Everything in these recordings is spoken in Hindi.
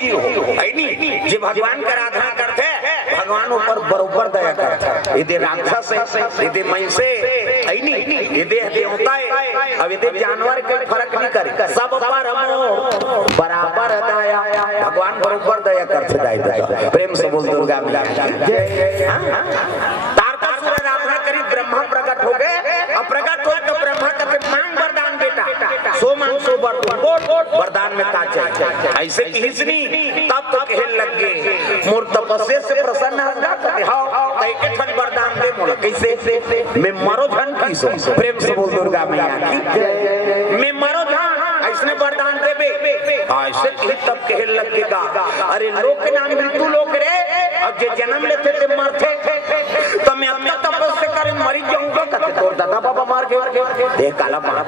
जी हो जे भगवान का आराधना करते भगवान ऊपर बरोबर दया करते। यदि राक्षस यदि महिषे यदि देवता अब यदि जानवर के फर्क नहीं करे सब पर बराबर दया भगवान बरोबर दया करते दाई प्रेम से बोल दुर्गा मैया तारकासुर आराधना करी ब्रह्मा प्रकट हो गए और प्रकट हो तो ब्रह्मा कहते मांग वरदान बेटा सो मांग सो वरदान में का चाहिए ऐसे किसनी तब तो कहने लग गए मोर तपस्या से प्रसन्न हो कहते हां तई के ठन वरदान दे मोला कैसे मैं मरो धन की सो प्रेम से बोल दुर्गा मैया की मैं मरो धन ऐसने वरदान देबे ऐसे की तब कहने लगेगा अरे लोक के नाम मृत्यु लोक रे अब जे जन्म लेते थे मरते तो मैं अपना तपस्या करे मरी जाऊंगा कहते तो दादा बाबा मार गए देख काला पाड़ा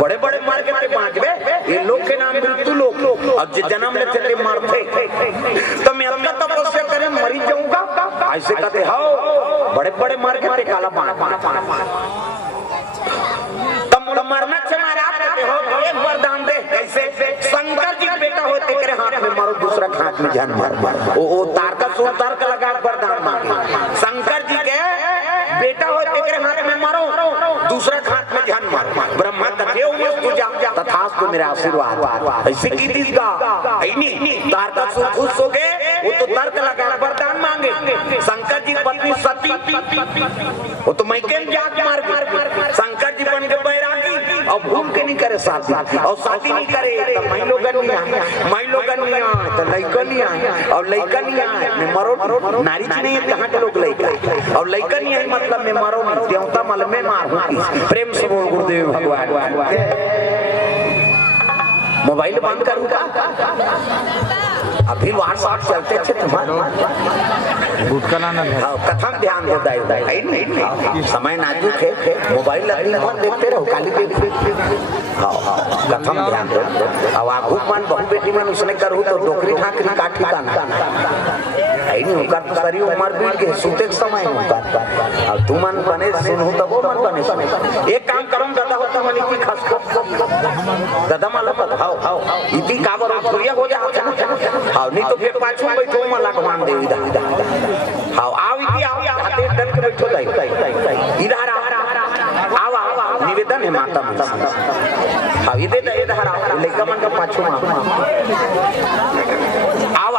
बड़े बड़े मार के ते बांट गए ये लोक के नाम मृत्यु लोक अब जे जन्म लेते थे मरते तो मैं अपना तपस्या करे मरी जाऊंगा ऐसे कहते हां बड़े बड़े मार के ते काला पाड़ा तब मरना से मारा हो एक वरदान दे कैसे शंकर जी बेटा होते करे हाथ में मारो दूसरा हाथ में जान मार ओ तारकासुर तर्क लगा वरदान मांगे शंकर जी के बेटा होते करे हाथ में मारो दूसरा हाथ में जान मार ब्रह्मा तथेव मस्तु जा तथास्तु मेरा आशीर्वाद ऐसे की दीगा तारकासुर खुश हो गए वो तो तर्क लगा वरदान मांगे शंकर जी पत्नी सती वो तो मैकेन जाग मार गई शंकर जी बन के बैरागी और भूल के नहीं करे शादी और शादी नहीं करे तो महिलो गनिया तो लइका नहीं आए और लइका नहीं आए मैं मरो नारी नहीं है कहां के लोग लइका और लइका नहीं है मतलब मैं मरो नहीं देवता मल में मारूंगी प्रेम से बोल गुरुदेव भगवान मोबाइल बंद करूं का अभी व्हाट्सएप चलते थे तुम्हारे कथा में ध्यान देता है समय नाजुक है मोबाइल देखते रहो काली कथा में ध्यान दो अब आगू मन बहु बेटी मन उसने करू तो डोकरी ठाकरी काठी का तो शरीर उमर बीत के सूते समय अब तू मन बने सुनू तब वो मन बने एक काम करूं दादा होता मनी की खास दादा माला हाओ इति काबर प्रिय हो जा हां नहीं तो फिर पाछू बैठो मला मान दे इधर हां आओ इति आओ हाथे डन के बैठो जाई इधर आओ निवेदन है माता हां इधर आओ लेका मन का पाछू आओ